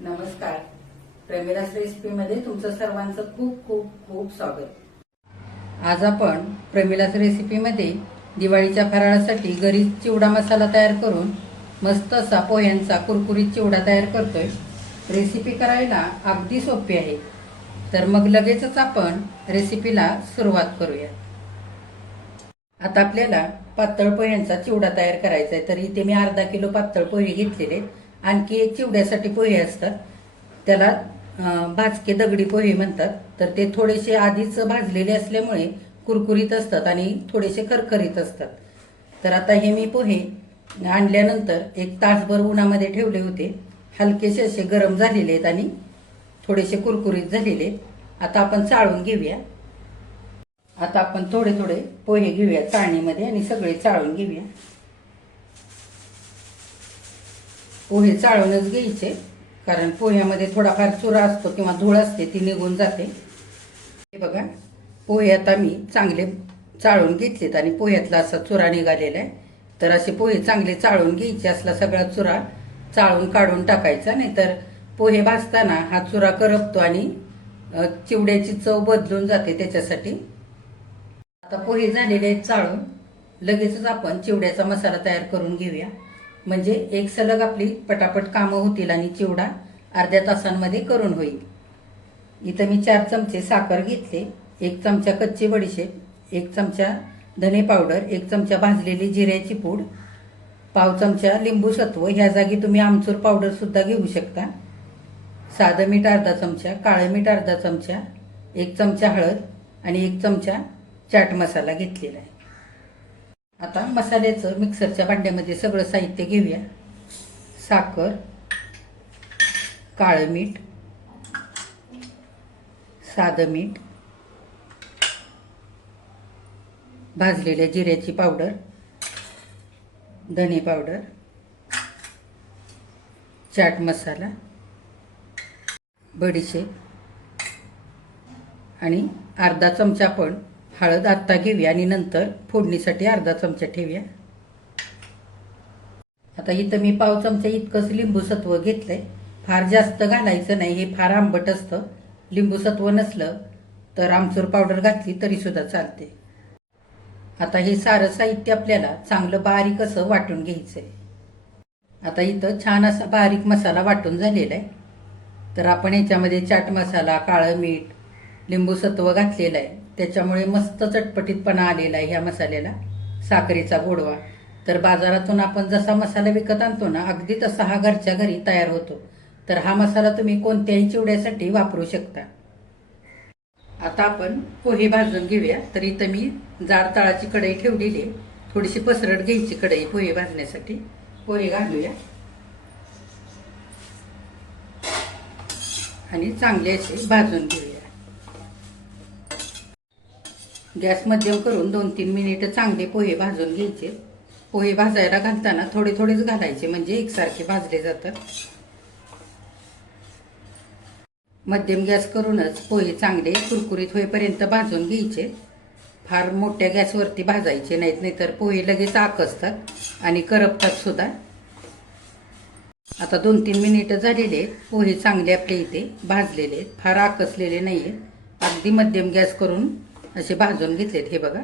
नमस्कार. प्रेमिरास रेसिपीमध्ये तुमचं सर्वांचं खूप खूप खूप स्वागत. आज आपण प्रमिलास रेसिपीमध्ये दिवाळीच्या फराळासाठी घरी चिवडा मसाला तयार करून मस्त असा पोह्यांचा कुरकुरीत चिवडा तयार करतोय. रेसिपी करायला अगदी सोपी आहे. तर मग लगेचच आपण रेसिपीला सुरुवात करूया आता आपल्याला पातळ पोह्यांचा चिवडा तयार करायचा आहे तर इथे मी अर्धा किलो पातळ पोहे घेतलेले आणखी एक चिवड्यासाठी पोहे असतात. त्याला भाजके दगडी पोहे म्हणतात. तर ते थोडेसे आधीच भाजलेले असल्यामुळे कुरकुरीत असतात आणि थोडेसे खरखरीत असतात. तर आता हे मी पोहे आणल्यानंतर एक तासभर उन्हामध्ये ठेवले होते. हलकेसे असे गरम झालेले आहेत आणि थोडेसे कुरकुरीत झालेले आहेत. आता आपण चाळून घेऊया. आता आपण थोडे थोडे पोहे घेऊया चाळणीमध्ये आणि सगळे चाळून घेऊया. पोहे चाळूनच घ्यायचे. कारण पोह्यामध्ये थोडाफार चुरा असतो किंवा धूळ असते ती निघून जाते. हे बघा पोहे आता मी चांगले चाळून घेतलेत आणि पोह्यातला असा चुरा निघालेला आहे. तर असे पोहे चांगले चाळून घ्यायचे असला सगळा चुरा चाळून काढून टाकायचा नाहीतर पोहे भाजताना हा चुरा करपतो आणि चिवड्याची चव बदलून जाते त्याच्यासाठी. आता पोहे झालेले आहेत चाळून. लगेचच आपण चिवड्याचा मसाला तयार करून घेऊया. म्हणजे एक सलग आपली पटापट कामं होतील आणि चिवडा अर्ध्या तासांमध्ये करून होईल. इथं मी चार चमचे साखर घेतले एक चमचा कच्ची बडीशेप एक चमचा धने पावडर एक चमचा भाजलेली जिऱ्याची पूड पाव चमचा लिंबू सत्व ह्या जागी तुम्ही आमचूर पावडरसुद्धा घेऊ शकता. साधं मीठ अर्धा चमचा काळं मीठ अर्धा चमचा एक चमचा हळद आणि एक चमचा चाट मसाला घेतलेला आहे. आता मसाल्याचं मिक्सरच्या भांड्यामध्ये सगळं साहित्य घेऊया. साखर काळं मीठ साधं मीठ भाजलेल्या जिऱ्याची पावडर धने पावडर चाट मसाला बडीशेप आणि अर्धा चमचा पण हळद आत्ता घेऊया आणि नंतर फोडणीसाठी अर्धा चमचा ठेवूया. आता इथं मी पाव चमचा इतकंच लिंबू सत्व घेतलंय. फार जास्त घालायचं नाही हे फार आंबट असतं. लिंबू सत्व नसलं तर आमचूर पावडर घातली तरी सुद्धा चालते. आता हे सारं साहित्य आपल्याला चांगलं बारीक असं वाटून घ्यायचंय. आता इथं छान असा बारीक मसाला वाटून झालेला आहे. तर आपण याच्यामध्ये चाट मसाला काळं मीठ लिंबू सत्व घातलेलं आहे. त्याच्यामुळे मस्त चटपटीतपणा आलेला आहे ह्या मसाल्याला. साखरेचा गोडवा. तर बाजारातून आपण जसा मसाला विकत आणतो ना अगदी तसा हा घरच्या घरी तयार होतो. तर हा मसाला तुम्ही कोणत्याही चिवड्यासाठी वापरू शकता. आता आपण पोहे भाजून घेऊया. तर इथं मी जाड तळाची कढई ठेवलेली आहे. थोडीशी पसरट घ्यायची कढई पोहे भाजण्यासाठी. पोहे घालूया. आणि चांगले असे भाजून घेऊया. गॅस मध्यम करून दोन तीन मिनिटं चांगले पोहे भाजून घ्यायचे. पोहे भाजायला घालताना थोडे थोडेच घालायचे म्हणजे एकसारखे भाजले जातात. मध्यम गॅस करूनच पोहे चांगले कुरकुरीत होईपर्यंत भाजून घ्यायचे. फार मोठ्या गॅसवरती भाजायचे नाहीत नाहीतर पोहे लगेच आकसतात आणि करपतात सुद्धा. आता दोन तीन मिनिटं झालेले आहेत. पोहे चांगले आपल्या इथे भाजलेले आहेत. फार आकसलेले नाही आहेत अगदी मध्यम गॅस करून असे भाजून घेतलेत हे बघा.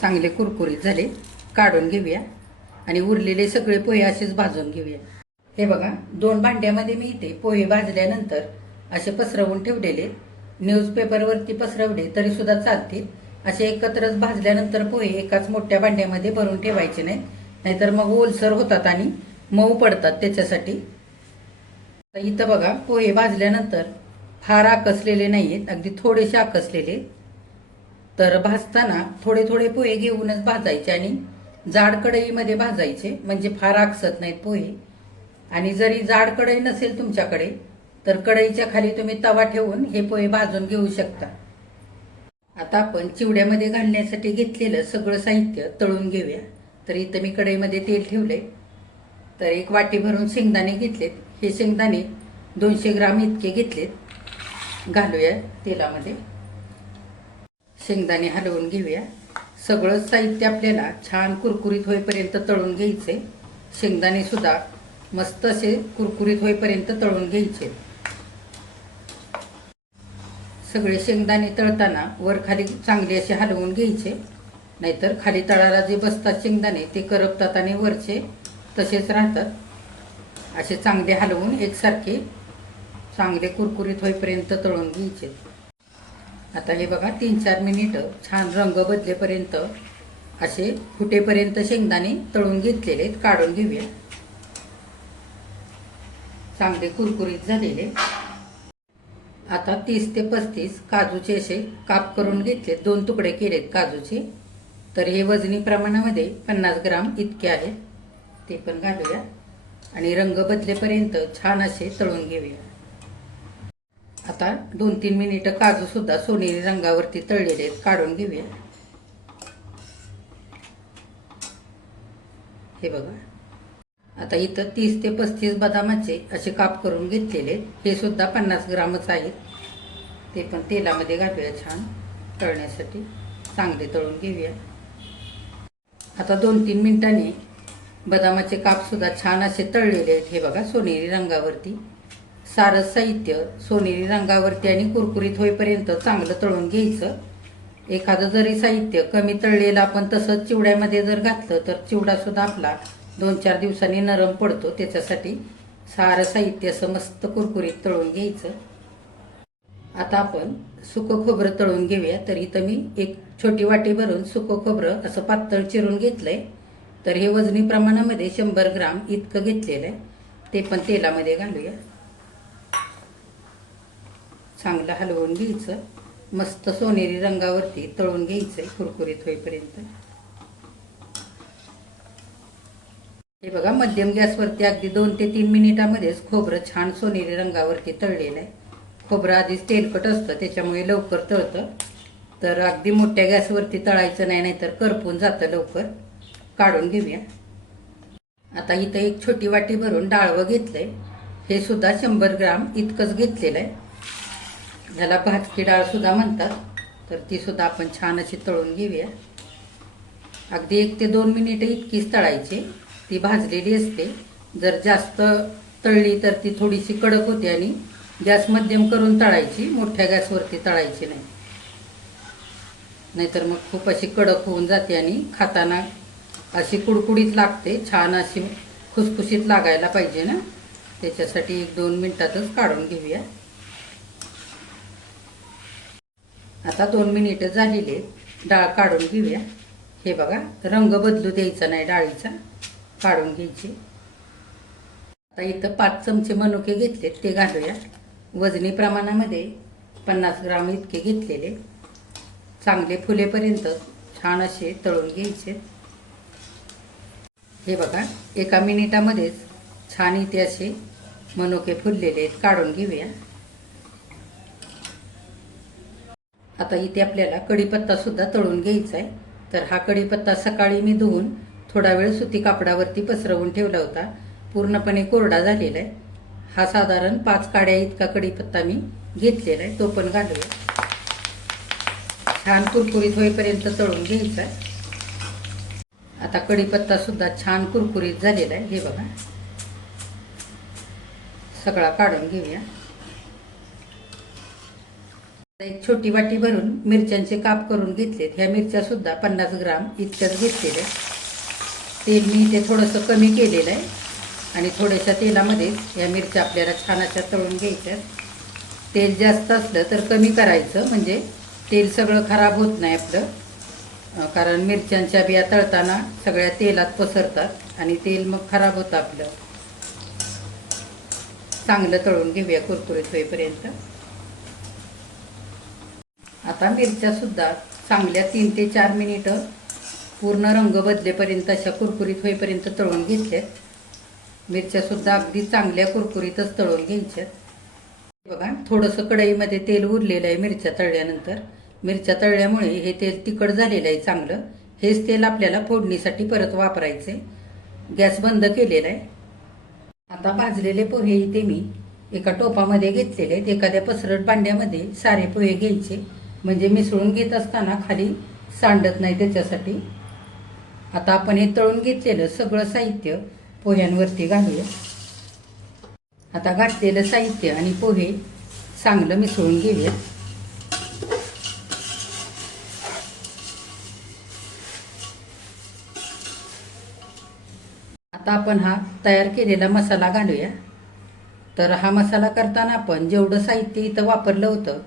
चांगले कुरकुरीत झाले. काढून घेऊया. आणि उरलेले सगळे पोहे असेच भाजून घेऊया. हे बघा दोन भांड्यामध्ये मी इथे पोहे भाजल्यानंतर असे पसरवून ठेवलेले. न्यूजपेपरवरती पसरवले तरी सुद्धा चालतील. असे एकत्रच भाजल्यानंतर पोहे एकाच मोठ्या भांड्यामध्ये भरून ठेवायचे नाहीत. नाहीतर मग ओलसर होतात आणि मऊ पडतात त्याच्यासाठी. तर इथं बघा पोहे भाजल्यानंतर फार आकसलेले नाही आहेत अगदी थोडेसे आकसलेले तर भाजताना थोडे थोडे पोहे घेऊनच भाजायचे आणि जाड कढईमध्ये भाजायचे म्हणजे फार आकसत नाहीत पोहे. आणि जरी जाड कढई नसेल तुमच्याकडे तर कढईच्या खाली तुम्ही तवा ठेवून हे पोहे भाजून घेऊ शकता. आता आपण चिवड्यामध्ये घालण्यासाठी घेतलेलं सगळं साहित्य तळून घेऊया. तर इथं मी कढईमध्ये तेल ठेवले तर एक वाटी भरून शेंगदाणे घेतलेत. हे शेंगदाणे दोनशे ग्राम इतके घेतलेत. घालूया तेलामध्ये. शेंगदाणे हलवून घेऊया. सगळं साहित्य आपल्याला छान कुरकुरीत होईपर्यंत तळून घ्यायचे. शेंगदाणे सुद्धा मस्त असे कुरकुरीत होईपर्यंत तळून घ्यायचे. सगळे शेंगदाणे तळताना वर खाली चांगले असे हलवून घ्यायचे. नाहीतर खाली तळाला जे बसतात शेंगदाणे ते करपतात आणि वरचे तसेच राहतात. असे चांगले हलवून एकसारखे चांगले कुरकुरीत होईपर्यंत तळून घ्यायचे. आता हे बघा तीन चार मिनिटं छान रंग बदलेपर्यंत असे फुटेपर्यंत शेंगदाणे तळून घेतलेले आहेत. काढून घेऊया. चांगले कुरकुरीत झालेले. आता तीस ते पस्तीस काजूचे असे काप करून घेतले. दोन तुकडे केलेत काजूचे. तर हे वजनी प्रमाणामध्ये पन्नास ग्राम इतके आहेत. ते पण घालूया. आणि रंग बदलेपर्यंत छान असे तळून घेऊया. आता दोन तीन मिनिटं काजू सुद्धा सोनेरी रंगावरती तळलेले आहेत. काढून घेऊया. हे बघा. आता इथं तीस ते पस्तीस बदामाचे असे काप करून घेतलेले आहेत. हे सुद्धा पन्नास ग्रामच आहेत. ते पण तेलामध्ये घालूया छान. तळण्यासाठी चांगले तळून घेऊया. आता दोन तीन मिनिटांनी बदामाचे काप सुद्धा छान असे तळलेले आहेत. हे बघा सोनेरी रंगावरती. सारं साहित्य सोनेरी रंगावरती आणि कुरकुरीत होईपर्यंत चांगलं तळून घ्यायचं. एखादं जरी साहित्य कमी तळलेलं आपण तसंच चिवड्यामध्ये जर घातलं तर चिवडासुद्धा आपला दोन चार दिवसांनी नरम पडतो. त्याच्यासाठी सारं साहित्य असं मस्त कुरकुरीत तळून घ्यायचं. आता आपण सुकं खोबरं तळून घेऊया. तर इथं मी एक छोटी वाटी भरून सुकं खोबरं असं पातळ चिरून घेतलंय. तर हे वजनी प्रमाणामध्ये शंभर ग्राम इतकं घेतलेलं आहे. ते पण तेलामध्ये घालूया. चांगलं हलवून घ्यायचं. मस्त सोनेरी रंगावरती तळून घ्यायचंय कुरकुरीत होईपर्यंत. हे बघा मध्यम गॅसवरती अगदी दोन ते तीन मिनिटामध्येच खोबरं छान सोनेरी रंगावरती तळलेलं आहे. खोबरं आधीच तेलकट असतं त्याच्यामुळे लवकर तळतं. तर अगदी मोठ्या गॅसवरती तळायचं नाही नाहीतर करपून जातं लवकर. काढून घेऊया. आता इथं एक छोटी वाटी भरून डाळवं घेतलंय. हे सुद्धा शंभर ग्राम इतकंच घेतलेलं आहे. ह्याला भाजकी डाळ सुद्धा म्हणतात तर ती सुद्धा आपण छान अशी तळून घेऊया. अगदी एक ते दोन मिनिटं इतकीच तळायची. ती भाजलेली असते. जर जास्त तळली तर ती थोडीशी कडक होते आणि गॅस मध्यम करून तळायची. मोठ्या गॅसवरती तळायची नाही. नाहीतर मग खूप अशी कडक होऊन जाते आणि खाताना अशी कुडकुडीत लागते. छान अशी खुसखुशीत लागायला पाहिजे ना? त्याच्यासाठी एक दोन मिनिटातच काढून घेऊया. आता दोन मिनिटं झालेले आहेत. डाळ काढून घेऊया. हे बघा रंग बदलू द्यायचा नाही डाळीचा. काढून घ्यायची. आता इथं पाच चमचे मनुके घेतलेत ते घालूया. वजनी प्रमाणामध्ये पन्नास ग्राम इतके घेतलेले. चांगले फुलेपर्यंत छान असे तळून घ्यायचे. हे बघा एका मिनिटामध्येच छान इथे असे मनुके फुललेले आहेत. काढून घेऊया. आता इथे आपल्याला कढीपत्ता सुद्धा तळून घ्यायचा आहे तर हा कढीपत्ता सकाळी मी धुवून थोडा वेळ सुती कापडावरती पसरवून ठेवला होता. पूर्णपणे कोरडा झालेला आहे हा साधारण पाच काड्या इतका कढीपत्ता मी घेतलेला आहे तो पण घालूया. छान कुरकुरीत होईपर्यंत तळून घ्यायचा आहे आता कढीपत्ता सुद्धा छान कुरकुरीत झालेला आहे हे बघा. सगळा काढून घेऊया. एक छोटी वाटी भरून मिरच्यांचे काप करून घेतलेत. ह्या मिरच्या सुद्धा पन्नास ग्राम इतक्याच घेतलेल्या तेल मी ते थोडंसं कमी केलेलं आहे. आणि थोड्याशा तेलामध्ये ह्या मिरच्या आपल्याला छान अशा तळून घ्यायच्या तेल जास्त असलं तर कमी करायचं. म्हणजे तेल सगळं खराब होत नाही आपलं. कारण मिरच्यांच्या बिया तळताना सगळ्या तेलात पसरतात आणि तेल मग खराब होतं आपलं. चांगलं तळून घेऊया कुरकुरीत होईपर्यंत. आता मिरच्यासुद्धा चांगल्या तीन ते चार मिनिटं पूर्ण रंग बदलेपर्यंत अशा कुरकुरीत होईपर्यंत तळून घेतल्यात. मिरच्यासुद्धा अगदी चांगल्या कुरकुरीतच तळून घ्यायच्यात. बघा थोडंसं कढईमध्ये तेल उरलेलं आहे मिरच्या तळल्यानंतर. मिरच्या तळल्यामुळे हे तेल तिखट झालेलं आहे चांगलं. हेच तेल आपल्याला फोडणीसाठी परत वापरायचे. गॅस बंद केलेला आहे. आता भाजलेले पोहे इथे मी एका टोपामध्ये घेतलेले आहेत. एखाद्या पसरट भांड्यामध्ये सारे पोहे घ्यायचे. म्हणजे मिसळून घेत असताना खाली सांडत नाही त्याच्यासाठी. आता आपण हे तळून घेतलेलं सगळं साहित्य पोह्यांवरती घालूया. आता घातलेलं साहित्य आणि पोहे चांगलं मिसळून घेऊया. आता आपण हा तयार केलेला मसाला घालूया. तर हा मसाला करताना आपण जेवढं साहित्य इथं वापरलं होतं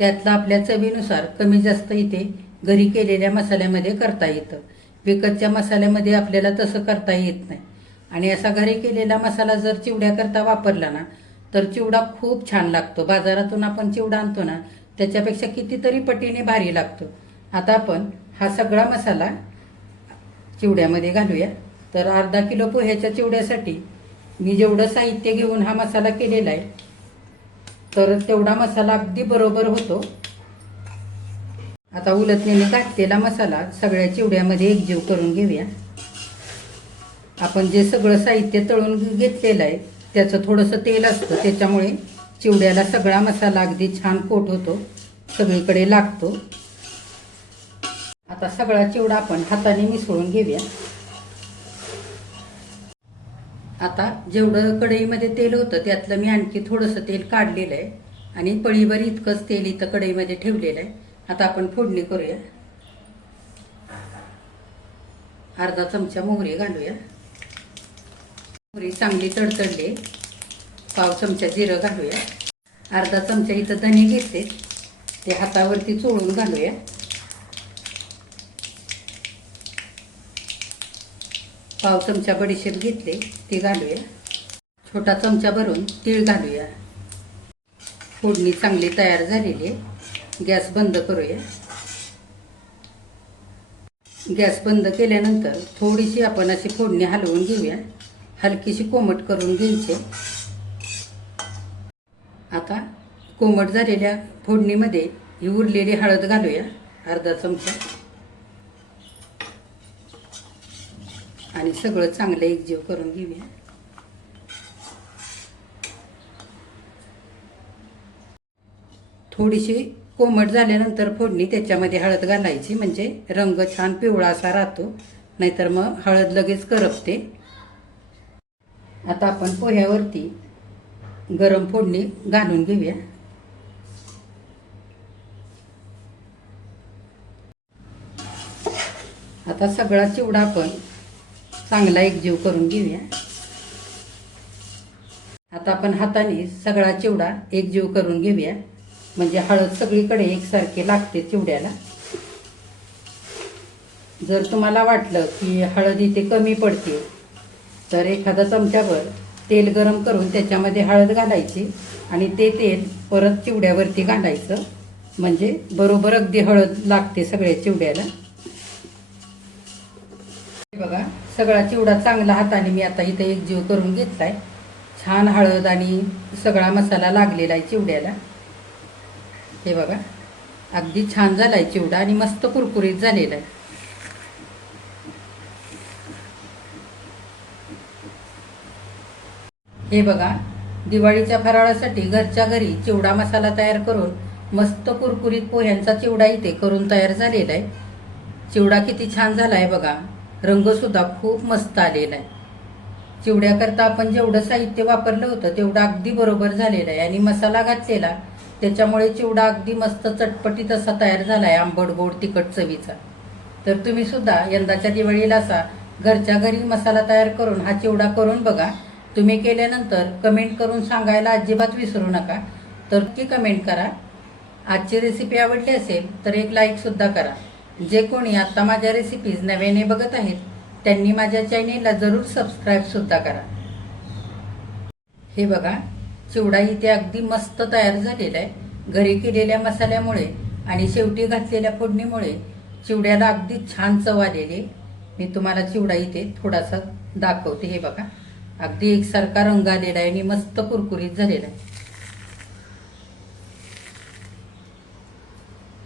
त्यातला आपल्या चवीनुसार कमी जास्त इथे घरी केलेल्या मसाल्यामध्ये करता येतं. विकतच्या मसाल्यामध्ये आपल्याला तसं करता येत नाही. आणि असा घरी केलेला मसाला जर चिवड्याकरता वापरला ना तर चिवडा खूप छान लागतो. बाजारातून आपण चिवडा आणतो ना त्याच्यापेक्षा कितीतरी पटीने भारी लागतो. आता आपण हा सगळा मसाला चिवड्यामध्ये घालूया. तर अर्धा किलो पोह्याच्या चिवड्यासाठी मी जेवढं साहित्य घेऊन हा मसाला केलेला आहे तर तेवढा मसाला अगदी बरोबर होतो. आता उलटणीने घातलेला मसाला सगळ्या चिवड्यामध्ये एकजीव करून घेऊया. आपण जे सगळं साहित्य तळून घेतलेलं आहे त्याचं थोडंसं तेल असतं त्याच्यामुळे चिवड्याला सगळा मसाला अगदी छान कोट होतो सगळीकडे लागतो. आता सगळा चिवडा आपण हाताने मिसळून घेऊया. आता जेवढं कढईमध्ये तेल होतं त्यातलं मी आणखी थोडंसं तेल काढलेलं आहे. आणि पळीभर इतकंच तेल इथं कढईमध्ये ठेवलेलं आहे. आता आपण फोडणी करूया. अर्धा चमचा मोहरी घालूया. मोहरी चांगली तडतडली पाव चमचा जिरं घालूया. अर्धा चमचा इथं धने घेते ते हातावरती चोळून घालूया. पाव चमचा बडीशेप घेतले ती घालूया. छोटा चमचा भरून तीळ घालूया. फोडणी चांगली तयार झालेली आहे. गॅस बंद करूया. गॅस बंद केल्यानंतर थोडीशी आपण अशी फोडणी हलवून घेऊया. हलकीशी कोमट करून घ्यायची. आता कोमट झालेल्या फोडणीमध्ये ही उरलेली हळद घालूया. अर्धा चमचा. आणि सगळं चांगलं एकजीव करून घेऊया. थोडीशी कोमट झाल्यानंतर फोडणी त्याच्यामध्ये हळद घालायची म्हणजे रंग छान पिवळा असा राहतो. नाहीतर मग हळद लगेच करपते. आता आपण पोह्यावरती गरम फोडणी घालून घेऊया. आता सगळा चिवडा आपण चांगला एकजीव करून घेऊया. आता आपण हाताने सगळा चिवडा एकजीव करून घेऊया. म्हणजे हळद सगळीकडे एकसारखे लागते चिवड्याला. जर तुम्हाला वाटलं की हळद इथे कमी पडते तर एखादा चमच्यावर तेल गरम करून त्याच्यामध्ये हळद घालायची आणि ते तेल परत चिवड्यावरती घालायचं म्हणजे बरोबर अगदी हळद लागते सगळ्या चिवड्याला. बघा सगळा चिवडा चांगला हाताने मी आता इथे एकजीव करून घेतलाय. छान हळद आणि सगळा मसाला लागलेला आहे चिवड्याला. हे बघा अगदी छान झालाय चिवडा आणि मस्त कुरकुरीत झालेला आहे. हे बघा दिवाळीच्या फराळासाठी घरच्या घरी चिवडा मसाला तयार करून मस्त कुरकुरीत पोह्यांचा चिवडा इथे करून तयार झालेला आहे. चिवडा किती छान झाला आहे बघा. रंगसुद्धा खूप मस्त आलेला आहे. चिवड्याकरता आपण जेवढं साहित्य वापरलं होतं तेवढं अगदी बरोबर झालेलं आहे. आणि मसाला घातलेला त्याच्यामुळे चिवडा अगदी मस्त चटपटीत असा तयार झाला आहे आंबट गोड तिखट चवीचा. तर तुम्ही सुद्धा यंदाच्या दिवाळीला असा घरच्या घरी मसाला तयार करून हा चिवडा करून बघा. तुम्ही केल्यानंतर कमेंट करून सांगायला अजिबात विसरू नका. तर की कमेंट करा. आजची रेसिपी आवडली असेल तर एक लाईकसुद्धा करा. जे कोणी आत्ता माझ्या रेसिपीज नव्याने बघत आहेत त्यांनी माझ्या चॅनेलला जरूर सबस्क्राईबसुद्धा करा. हे बघा चिवडा इथे अगदी मस्त तयार झालेला आहे. घरी केलेल्या मसाल्यामुळे आणि शेवटी घातलेल्या फोडणीमुळे चिवड्याला अगदी छान चव आलेली आहे. मी तुम्हाला चिवडा इथे थोडासा दाखवते हे बघा. अगदी एकसारखा रंग आलेला आहे आणि मस्त कुरकुरीत झालेला आहे.